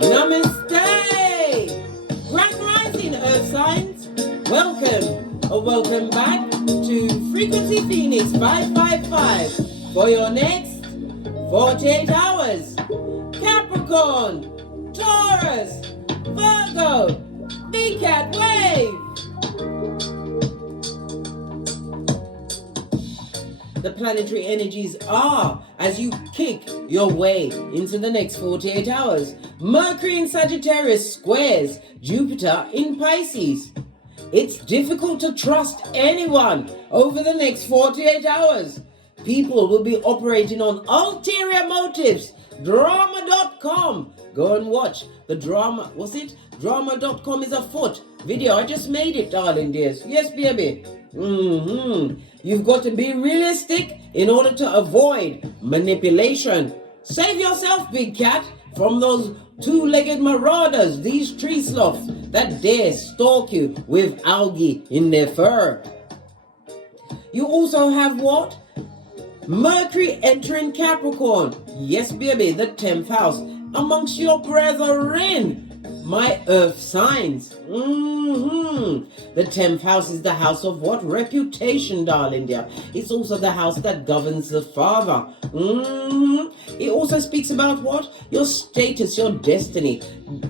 Namaste! Grand Rising Earth Signs, welcome or welcome back to Frequency Phoenix 555 for your next 48 hours. Capricorn, Taurus, Virgo, Big Cat Wave. The planetary energies are as you kick your way into the next 48 hours. Mercury in Sagittarius squares Jupiter in Pisces. It's difficult to trust anyone over the next 48 hours. People will be operating on ulterior motives. Drama.com. Go and watch the drama. What's it? Drama.com is afoot. Video. I just made it, darling dears. Yes, baby. You've got to be realistic in order to avoid manipulation. Save yourself, big cat, from those two-legged marauders, these tree sloths that dare stalk you with algae in their fur. You also have what? Mercury entering Capricorn. Yes, baby, the 10th house. Amongst your brethren, my earth signs. The 10th house is the house of what? Reputation, darling dear. It's also the house that governs the father. It also speaks about what? Your status, your destiny.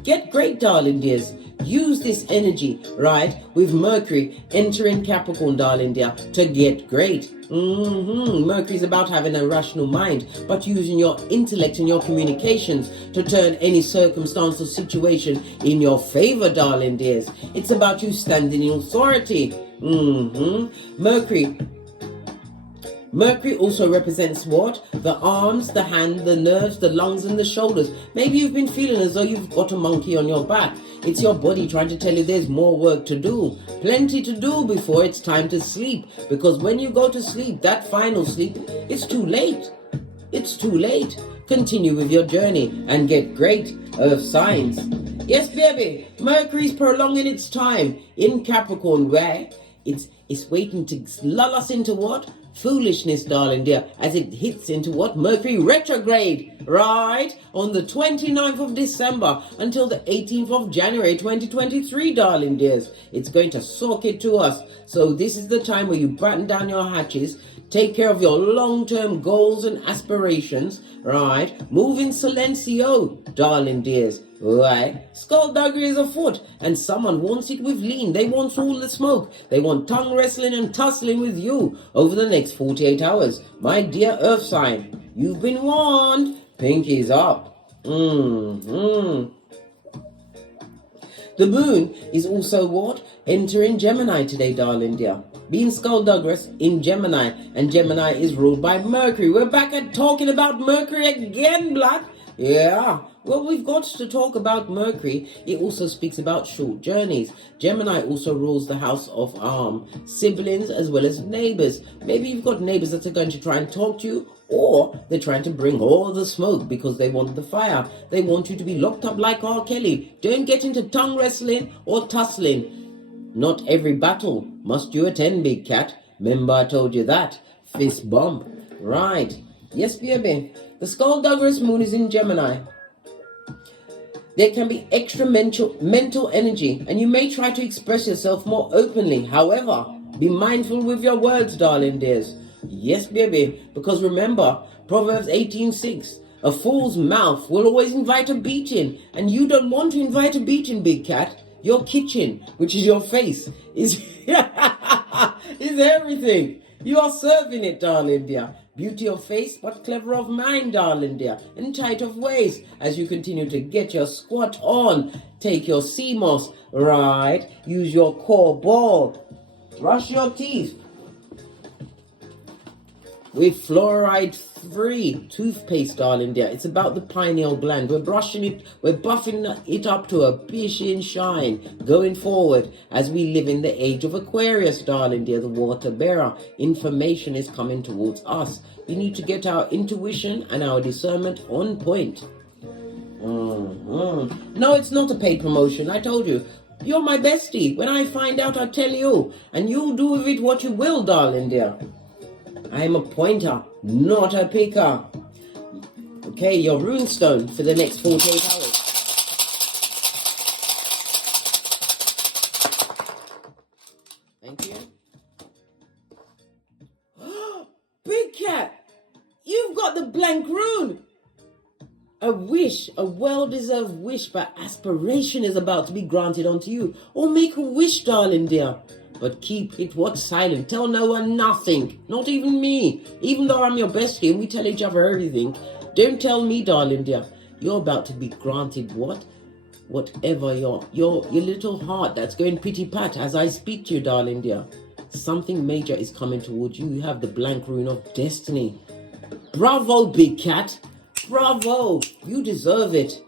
Get great, darling dears. Use this energy, right, with Mercury entering Capricorn, darling dear, to get great. Mercury's about having a rational mind, but using your intellect and your communications to turn any circumstance or situation in your favor, darling dears. It's about you standing in authority. Mercury also represents what? The arms, the hand, the nerves, the lungs, and the shoulders. Maybe you've been feeling as though you've got a monkey on your back. It's your body trying to tell you there's more work to do. Plenty to do before it's time to sleep. Because when you go to sleep, that final sleep, it's too late. It's too late. Continue with your journey and get great earth signs. Yes, baby. Mercury's prolonging its time in Capricorn, where it's waiting to lull us into what? Foolishness, darling dear, as it hits into what? Mercury retrograde, right? On the 29th of December until the 18th of January 2023, darling dears. It's going to soak it to us. So this is the time where you batten down your hatches, take care of your long-term goals and aspirations, right? Move in silencio, darling dears. Right? Skullduggery is afoot, and someone wants it with lean. They want all the smoke. They want tongue wrestling and tussling with you over the next 48 hours. My dear earth sign, you've been warned. Pinkies up. The moon is also what? Entering Gemini today, darling dear. Being skullduggerous in Gemini, and Gemini is ruled by Mercury. We're back at talking about Mercury again, blood. Yeah. Well, we've got to talk about Mercury. It also speaks about short journeys. Gemini also rules the house of siblings as well as neighbors. Maybe you've got neighbors that are going to try and talk to you, or they're trying to bring all the smoke because they want the fire. They want you to be locked up like R. Kelly. Don't get into tongue wrestling or tussling. Not every battle must you attend, big cat. Remember I told you that. Fist bump. Right. Yes, baby. The skullduggerous moon is in Gemini. There can be extra mental energy, and you may try to express yourself more openly. However, be mindful with your words, darling dears. Yes, baby, because remember, Proverbs 18:6, a fool's mouth will always invite a beating, and you don't want to invite a beating, big cat. Your kitchen, which is your face, is everything. You are serving it, darling dear. Beauty of face, but clever of mind, darling dear, and tight of waist, as you continue to get your squat on. Take your CMOS, right? Use your core ball. Brush your teeth with fluoride-free toothpaste, darling dear. It's about the pineal gland. We're brushing it, we're buffing it up to a piercing shine going forward as we live in the age of Aquarius, darling dear, the water bearer. Information is coming towards us. We need to get our intuition and our discernment on point. No, it's not a paid promotion. I told you. You're my bestie. When I find out, I'll tell you. And you'll do with it what you will, darling dear. I am a pointer, not a picker. Okay, your rune stone for the next 48 hours. Thank you. Big cat, you've got the blank rune. A wish, a well-deserved wish by aspiration is about to be granted unto you. Or make a wish, darling dear. But keep it what silent. Tell no one nothing. Not even me. Even though I'm your bestie and we tell each other everything. Don't tell me, darling dear. You're about to be granted what? Whatever your little heart that's going pitty-pat as I speak to you, darling dear. Something major is coming towards you. You have the blank rune of destiny. Bravo, big cat. Bravo. You deserve it.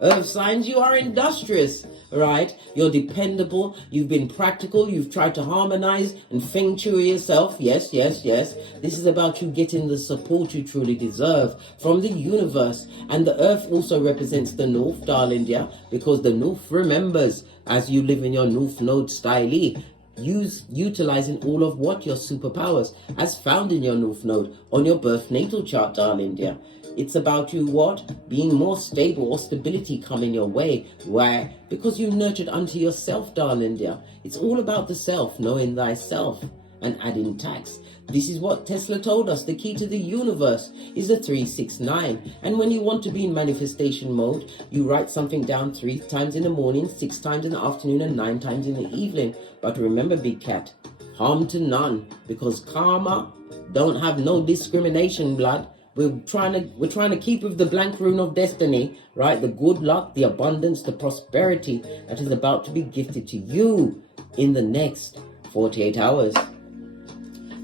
Earth signs, you are industrious, right? You're dependable. You've been practical. You've tried to harmonize and feng shui yourself. Yes, yes, yes. This is about you getting the support you truly deserve from the universe. And the earth also represents the north, darling dear, because the north remembers as you live in your north node style. Utilizing all of what your superpowers as found in your north node on your birth natal chart, darling dear. It's about you what? Being more stable or stability coming your way. Why? Because you nurtured unto yourself, darling dear. It's all about the self, knowing thyself and adding tax. This is what Tesla told us. The key to the universe is the 369. And when you want to be in manifestation mode, you write something down 3 times in the morning, 6 times in the afternoon, and 9 times in the evening. But remember, big cat, harm to none, because karma don't have no discrimination, blood. We're trying to keep with the blank rune of destiny, right? The good luck, the abundance, the prosperity that is about to be gifted to you in the next 48 hours.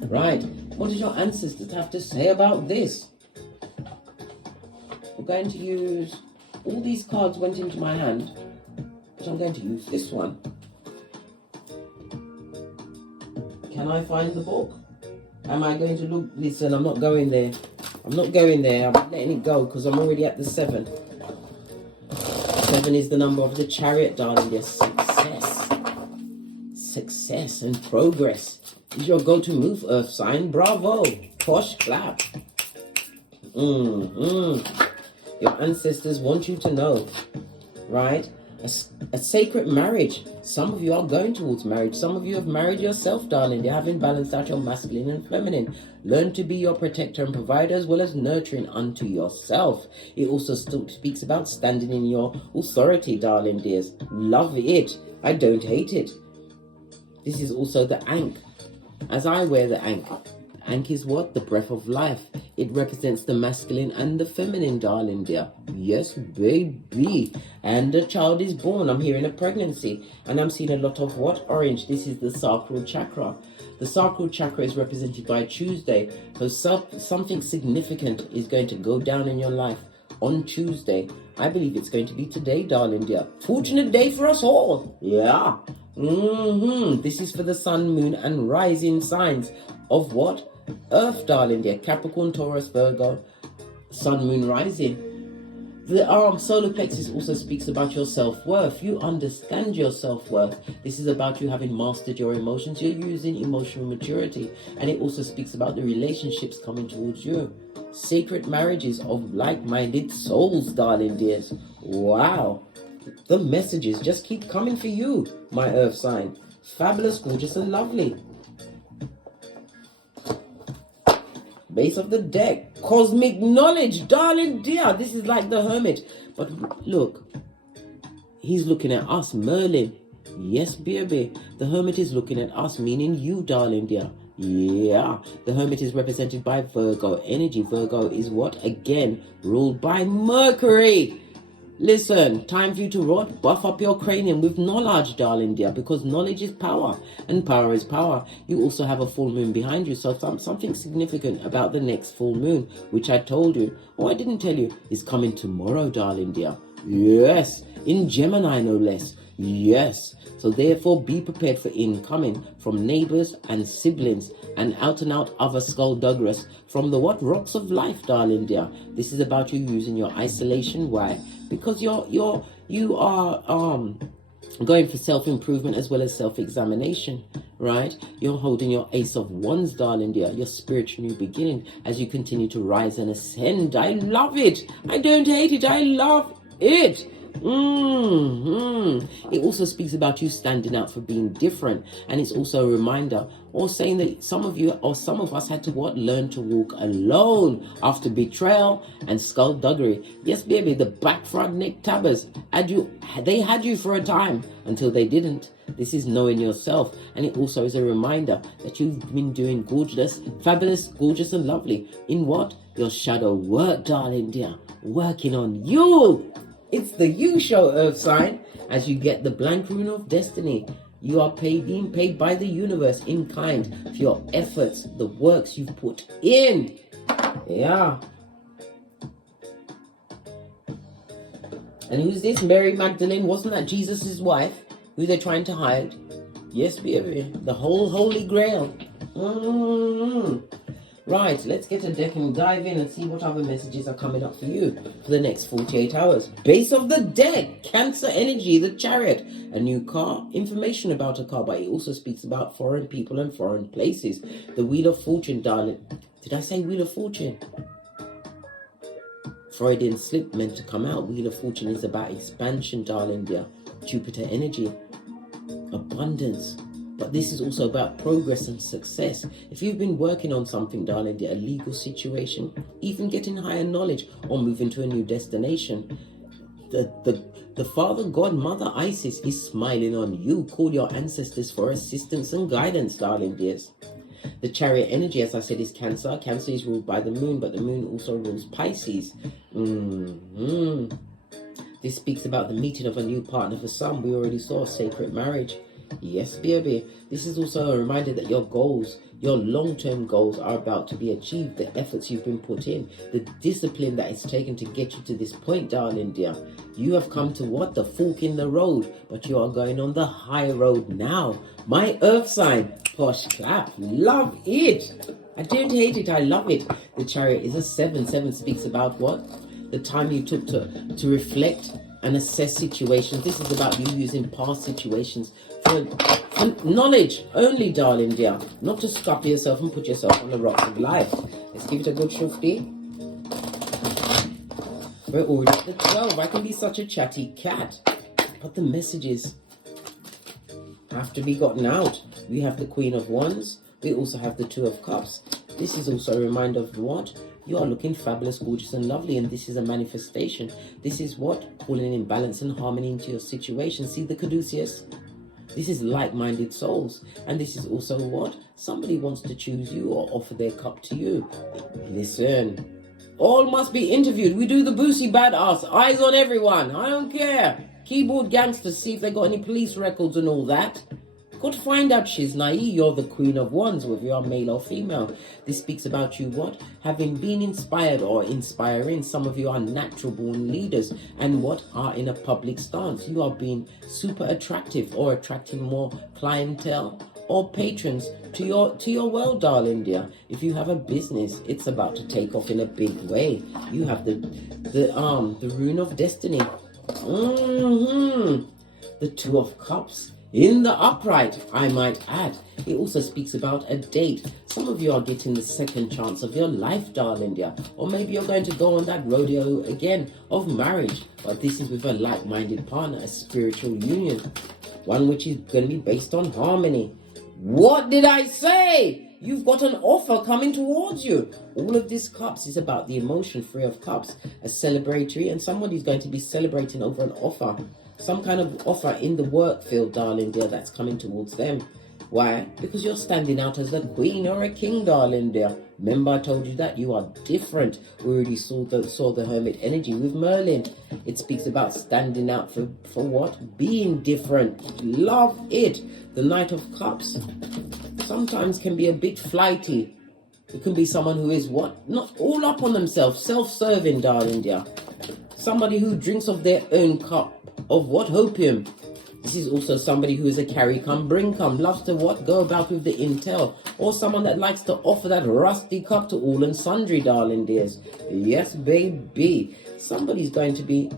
Right, what did your ancestors have to say about this? We're going to use, all these cards went into my hand, so I'm going to use this one. Can I find the book? Am I going to look, listen, I'm not going there. I'm not going there, I'm letting it go because I'm already at the 7. 7 is the number of the chariot, darling, there's success. Success and progress is your go-to move, earth sign. Bravo. Posh clap. Your ancestors want you to know, right? A sacred marriage. Some of you are going towards marriage. Some of you have married yourself, darling. You haven't balanced out your masculine and feminine. Learn to be your protector and provider as well as nurturing unto yourself. It also still speaks about standing in your authority, darling dears. Love it. I don't hate it. This is also the ankh. As I wear the ankh. Ankh is what? The breath of life. It represents the masculine and the feminine, darling dear. Yes, baby. And a child is born. I'm hearing a pregnancy. And I'm seeing a lot of what? Orange. This is the sacral chakra. The sacral chakra is represented by Tuesday. So something significant is going to go down in your life on Tuesday. I believe it's going to be today, darling dear. Fortunate day for us all. Yeah. This is for the sun, moon, and rising signs of what? Earth, darling dear. Capricorn, Taurus, Virgo, sun, moon, rising. The solar plexus also speaks about your self-worth. You understand your self-worth. This is about you having mastered your emotions. You're using emotional maturity. And it also speaks about the relationships coming towards you. Sacred marriages of like-minded souls, darling dears. Wow. The messages just keep coming for you, my earth sign. Fabulous, gorgeous, and lovely. Base of the deck. Cosmic knowledge, darling dear. This is like the hermit. But look, he's looking at us, Merlin. Yes, baby. The hermit is looking at us, meaning you, darling dear. Yeah. The hermit is represented by Virgo energy. Virgo is what? Again, ruled by Mercury. Listen, time for you to what? Buff up your cranium with knowledge, darling dear, because knowledge is power, and power is power. You also have a full moon behind you, so something significant about the next full moon, which I told you, or I didn't tell you, is coming tomorrow, darling dear. Yes, in Gemini no less. Yes, so therefore be prepared for incoming from neighbors and siblings and out and out other skullduggerous from the what? Rocks of life, darling dear. This is about you using your isolation. Why? Because you are going for self-improvement as well as self-examination. right? You're holding your Ace of Wands, darling dear, your spiritual new beginning as you continue to rise and ascend. I love it. I don't hate it. I love it. It also speaks about you standing out for being different, and it's also a reminder or saying that some of you or some of us had to learn to walk alone after betrayal and skullduggery. Yes, baby, the back front neck tabbers they had you for a time until they didn't. This is knowing yourself, and it also is a reminder that you've been doing gorgeous, fabulous, gorgeous, and lovely in what? Your shadow work, darling dear, working on you. It's the you show, Earth sign, as you get the blank rune of destiny. You are being paid by the universe in kind for your efforts, the works you've put in. Yeah. And who's this? Mary Magdalene? Wasn't that Jesus' wife? Who they're trying to hide? Yes, baby. The whole Holy Grail. Right, let's get a deck and dive in and see what other messages are coming up for you for the next 48 hours. Base of the deck, Cancer energy, the Chariot, a new car, information about a car, but it also speaks about foreign people and foreign places. The Wheel of Fortune, darling. Did I say Wheel of Fortune? Freudian slip meant to come out. Wheel of Fortune is about expansion, darling dear. Jupiter energy, abundance. But this is also about progress and success. If you've been working on something, darling, a legal situation, even getting higher knowledge or moving to a new destination, the Father, God, Mother Isis is smiling on you. Call your ancestors for assistance and guidance, darling dears. The Chariot energy, as I said, is Cancer. Cancer is ruled by the moon, but the moon also rules Pisces. This speaks about the meeting of a new partner for some. We already saw sacred marriage. Yes, baby. This is also a reminder that your goals, your long-term goals are about to be achieved. The efforts you've been put in, the discipline that it's taken to get you to this point, darling dear. You have come to what? The fork in the road, but you are going on the high road now. My Earth sign, posh clap, love it. I don't hate it, I love it. The Chariot is a 7. 7 speaks about what? The time you took to reflect and assess situations. This is about you using past situations for knowledge only, darling dear. Not to scupper yourself and put yourself on the rocks of life. Let's give it a good shufti. We're already at the 12. I can be such a chatty cat. But the messages have to be gotten out. We have the Queen of Wands. We also have the Two of Cups. This is also a reminder of what? You are looking fabulous, gorgeous, and lovely, and this is a manifestation. This is what? Calling in balance and harmony into your situation. See the Caduceus? This is like-minded souls. And this is also what? Somebody wants to choose you or offer their cup to you. Listen. All must be interviewed. We do the boosie badass. Eyes on everyone. I don't care. Keyboard gangsters, see if they got any police records and all that. Got to find out, Shiznai, you're the Queen of Wands, whether you're male or female. This speaks about you, what? Having been inspired or inspiring. Some of you are natural born leaders and what? Are in a public stance. You are being super attractive or attracting more clientele or patrons to your world, darling dear. If you have a business, it's about to take off in a big way. You have the rune of destiny. The Two of Cups. In the upright, I might add. It also speaks about a date. Some of you are getting the second chance of your life, darling dear. Or maybe you're going to go on that rodeo again of marriage. But this is with a like-minded partner, a spiritual union. One which is going to be based on harmony. What did I say? You've got an offer coming towards you. All of this cups is about the emotion, 3 of Cups. A celebratory, and somebody's going to be celebrating over an offer. Some kind of offer in the work field, darling dear, that's coming towards them. Why? Because you're standing out as a queen or a king, darling dear. Remember I told you that you are different. We already saw the hermit energy with Merlin. It speaks about standing out for what? Being different. Love it. The Knight of Cups sometimes can be a bit flighty. It can be someone who is what? Not all up on themselves, self-serving, darling dear. Somebody who drinks of their own cup. Of what? Hopium. This is also somebody who is a carry come, bring come, loves to what? Go about with the intel. Or someone that likes to offer that rusty cup to all and sundry, darling dears. Yes, baby. Somebody's going to be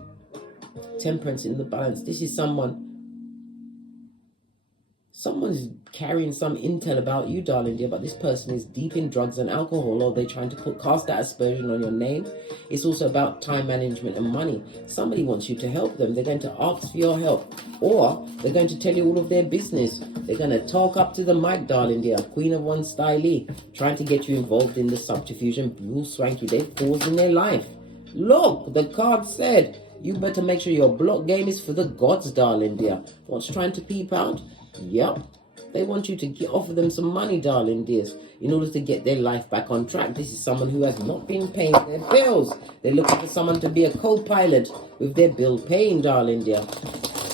temperance in the balance. This is someone Someone's carrying some intel about you, darling dear, but this person is deep in drugs and alcohol, or they're trying to cast that aspersion on your name. It's also about time management and money. Somebody wants you to help them. They're going to ask for your help, or they're going to tell you all of their business. They're going to talk up to the mic, darling dear. Queen of Wands style, trying to get you involved in the subterfuge and bull swanky. They've paused in their life. Look, the card said, you better make sure your block game is for the gods, darling dear. What's trying to peep out? Yep, they want you to offer them some money, darling dears, in order to get their life back on track. This is someone who has not been paying their bills. They're looking for someone to be a co-pilot with their bill paying, darling dear.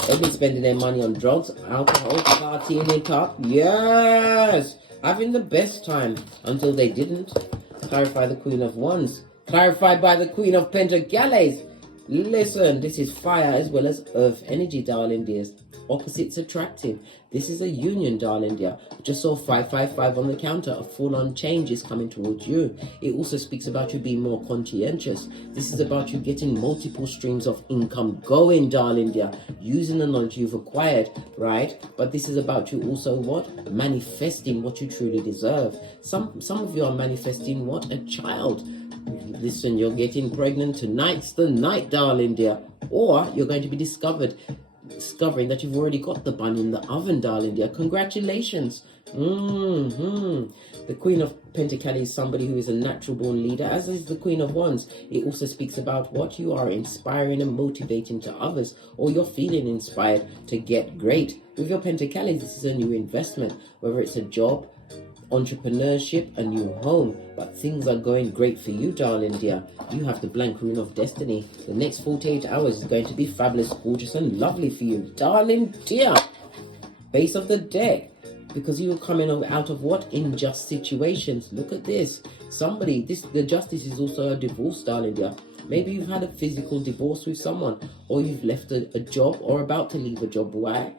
They've been spending their money on drugs, alcohol, partying it up. Yes, having the best time until they didn't. Clarify the Queen of Wands. Clarified by the Queen of Pentacles. Listen, this is fire as well as earth energy, darling dears. Opposites attractive. This is a union, darling dear. Just saw 555 on the counter. A full-on change is coming towards you. It also speaks about you being more conscientious. This is about you getting multiple streams of income going, darling dear, using the knowledge you've acquired, right? But this is about you also what? Manifesting what you truly deserve. Some of you are manifesting what? A child. Listen, you're getting pregnant. Tonight's the night, darling dear. Or you're going to be discovering that you've already got the bun in the oven, darling dear. Congratulations. The Queen of Pentacles is somebody who is a natural born leader, as is the Queen of Wands. It also speaks about what you are inspiring and motivating to others, or you're feeling inspired to get great. With your Pentacles, this is a new investment, whether it's a job, entrepreneurship, a new home, but things are going great for you, darling dear. You have the blank rune of destiny. The next 48 hours is going to be fabulous, gorgeous and lovely for you, darling dear. Base of the deck, because you're coming out of what? Unjust situations. Look at this. The justice is also a divorce, darling dear. Maybe you've had a physical divorce with someone, or you've left a job or about to leave a job. Why?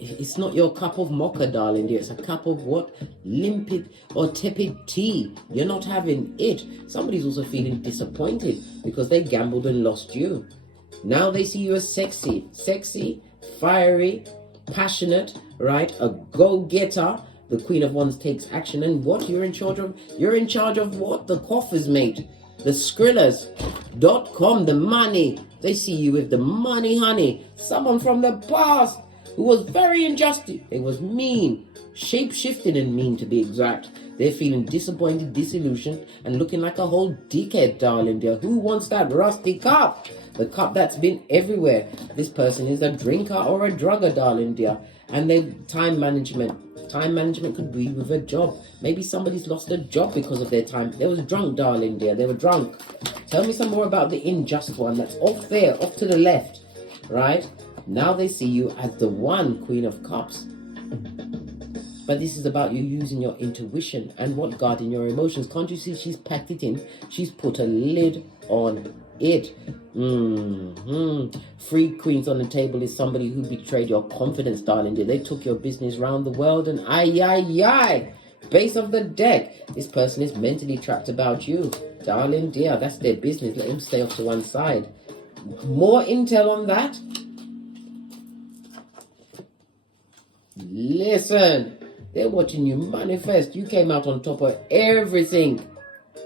It's not your cup of mocha, darling dear. It's a cup of what? Limpid or tepid tea. You're not having it. Somebody's also feeling disappointed because they gambled and lost you. Now they see you as sexy, fiery, passionate, right? A go-getter. The Queen of Wands takes action. And what? You're in charge of what? The coffers, mate. The Skrillers.com, the money. They see you with the money, honey. Someone from the past who was very unjust. It was mean, shape-shifting and mean to be exact. They're feeling disappointed, disillusioned, and looking like a whole dickhead, darling dear. Who wants that rusty cup? The cup that's been everywhere. This person is a drinker or a drugger, darling dear. And they time management. Time management could be with a job. Maybe somebody's lost a job because of their time. They was drunk, darling dear. They were drunk. Tell me some more about the unjust one that's off there, off to the left, right? Now they see you as the one, Queen of Cups. But this is about you using your intuition and what guarding your emotions. Can't you see she's packed it in? She's put a lid on it. Three queens on the table is somebody who betrayed your confidence, darling dear. They took your business round the world and base of the deck. This person is mentally trapped about you, darling dear. That's their business. Let them stay off to one side. More intel on that. Listen, they're watching you manifest. You came out on top of everything.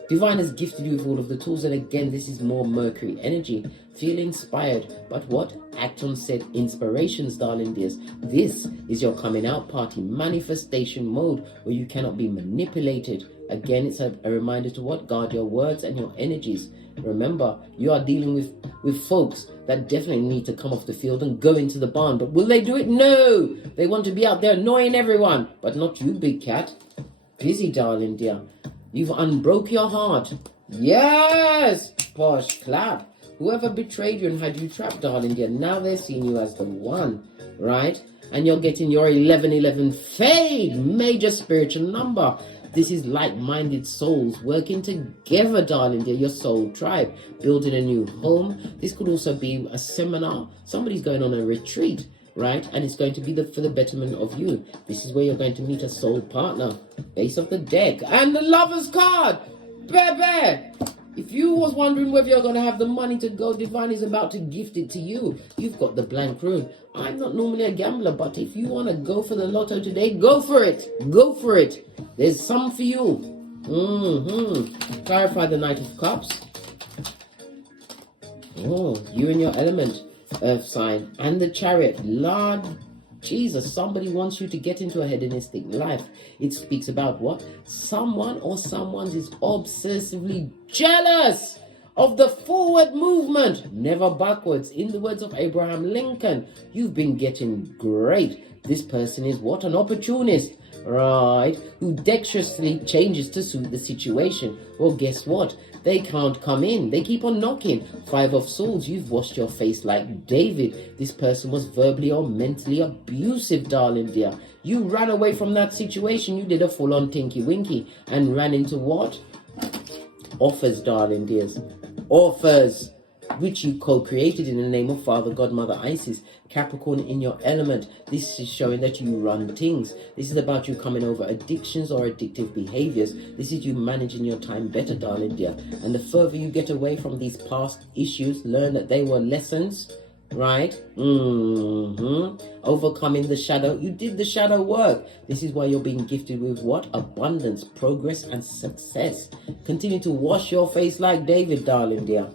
Divine has gifted you with all of the tools, and again, this is more Mercury energy. Feel inspired, but what? Act on said inspirations, darling dears. This is your coming out party, manifestation mode, where you cannot be manipulated. Again, it's a reminder to what? Guard your words and your energies. Remember, you are dealing with folks that definitely need to come off the field and go into the barn. But will they do it? No! They want to be out there annoying everyone. But not you, big cat. Busy, darling dear. You've unbroke your heart. Yes! Posh clap. Whoever betrayed you and had you trapped, darling dear, now they're seeing you as the one, right? And you're getting your 1111 fade, major spiritual number. This is like-minded souls working together, darling dear, your soul tribe, building a new home. This could also be a seminar. Somebody's going on a retreat, right? And it's going to be for the betterment of you. This is where you're going to meet a soul partner. Base of the deck. And the Lover's card. Baby. If you was wondering whether you're going to have the money to go, divine is about to gift it to you. You've got the blank rune. I'm not normally a gambler, but if you want to go for the lotto today, go for it. Go for it. There's some for you. Clarify the Knight of Cups. Oh, you and your element, earth sign. And the Chariot. Lord Jesus, somebody wants you to get into a hedonistic life. It speaks about what? Someone or someone is obsessively jealous of the forward movement, never backwards. In the words of Abraham Lincoln, you've been getting great. This person is what? An opportunist, right? Who dexterously changes to suit the situation. Well, guess what? They can't come in. They keep on knocking. 5 of Swords, you've washed your face like David. This person was verbally or mentally abusive, darling dear. You ran away from that situation. You did a full-on tinky-winky and ran into what? Offers, darling dears. Offers, which you co-created in the name of Father, God, Mother, Isis. Capricorn in your element. This is showing that you run things. This is about you coming over addictions or addictive behaviors. This is you managing your time better, darling dear. And the further you get away from these past issues, learn that they were lessons, right? Overcoming the shadow. You did the shadow work. This is why you're being gifted with what? Abundance, progress, and success. Continue to wash your face like David, darling dear.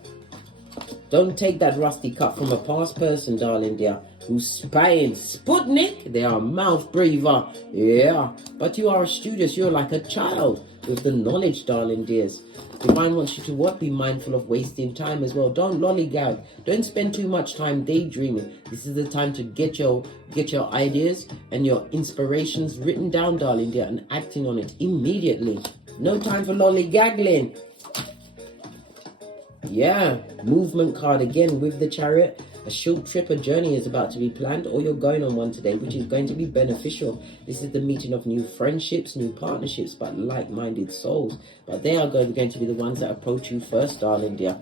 Don't take that rusty cut from a past person, darling dear, who's spying. Sputnik, they are a mouth breather. Yeah, but you are a studious. You're like a child with the knowledge, darling dears. Divine wants you to what? Be mindful of wasting time as well. Don't lollygag. Don't spend too much time daydreaming. This is the time to get your ideas and your inspirations written down, darling dear, and acting on it immediately. No time for lollygaggling. Yeah, movement card again with the Chariot. A short trip, a journey is about to be planned, or you're going on one today, which is going to be beneficial. This is the meeting of new friendships, new partnerships, but like-minded souls. But they are going to be the ones that approach you first, darling dear.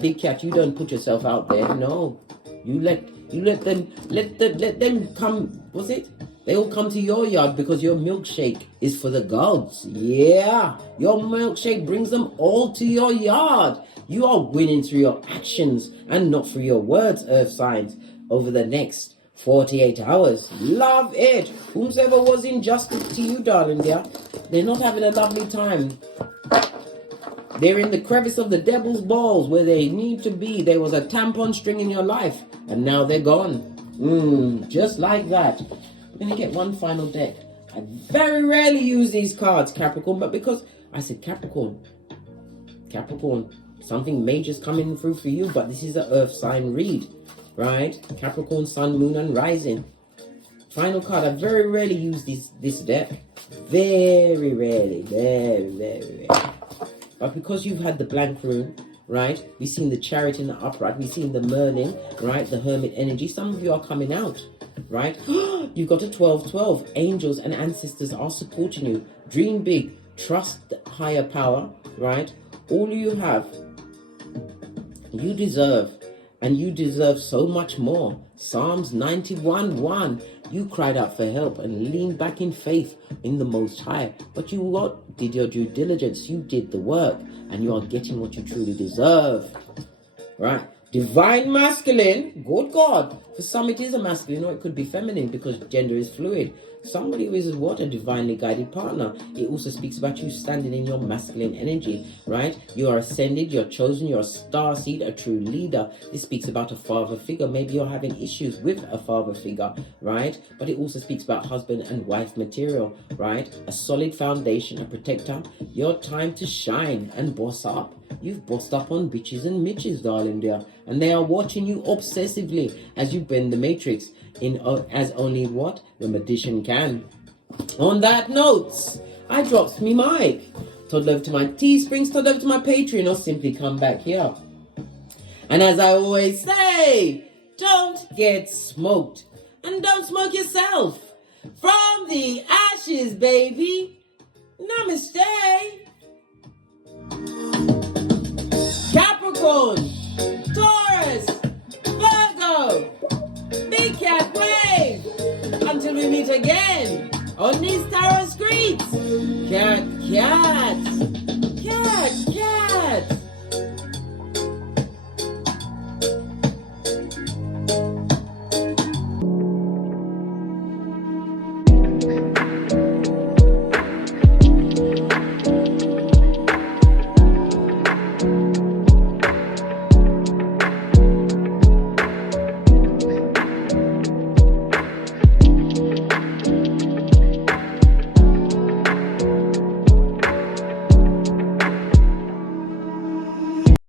Big Cat, you don't put yourself out there. No, you let them come. Was it? They all come to your yard because your milkshake is for the gods. Yeah, your milkshake brings them all to your yard. You are winning through your actions and not through your words, earth signs, over the next 48 hours. Love it. Whomsoever was injustice to you, darling dear, they're not having a lovely time. They're in the crevice of the devil's balls where they need to be. There was a tampon string in your life, and now they're gone. Just like that. We're going to get one final deck. I very rarely use these cards, Capricorn, but because I said Capricorn, something major's coming through for you, but this is an earth sign read, right? Capricorn, Sun, Moon, and Rising. Final card. I very rarely use this deck. Very rarely. Very, very rarely. But because you've had the blank rune, right? We've seen the Chariot in the upright. We've seen the Merlin, right? The Hermit energy. Some of you are coming out, right? You've got a 12-12. Angels and ancestors are supporting you. Dream big. Trust the higher power, right? All you have, you deserve, and you deserve so much more. Psalms 91:1. You cried out for help and leaned back in faith in the Most High. But you what? Did your due diligence. You did the work, and you are getting what you truly deserve. Right? Divine masculine. Good God. For some it is a masculine, or it could be feminine because gender is fluid. Somebody who is what? A divinely guided partner. It also speaks about you standing in your masculine energy, right? You are ascended, you're chosen, you're a star seed, a true leader. This speaks about a father figure. Maybe you're having issues with a father figure, right? But it also speaks about husband and wife material, right? A solid foundation, a protector. Your time to shine and boss up. You've bossed up on bitches and mitches, darling dear. And they are watching you obsessively as you bend the matrix. As only what? The magician can. On that note, I drops me mic. Toddle over to my Teesprings, toddle over to my Patreon, or simply come back here. And as I always say, don't get smoked. And don't smoke yourself. From the ashes, baby. Namaste. Capricorn, Taurus, Virgo, Big Cat Wave. Until we meet again on these tarot streets. Cat, cat.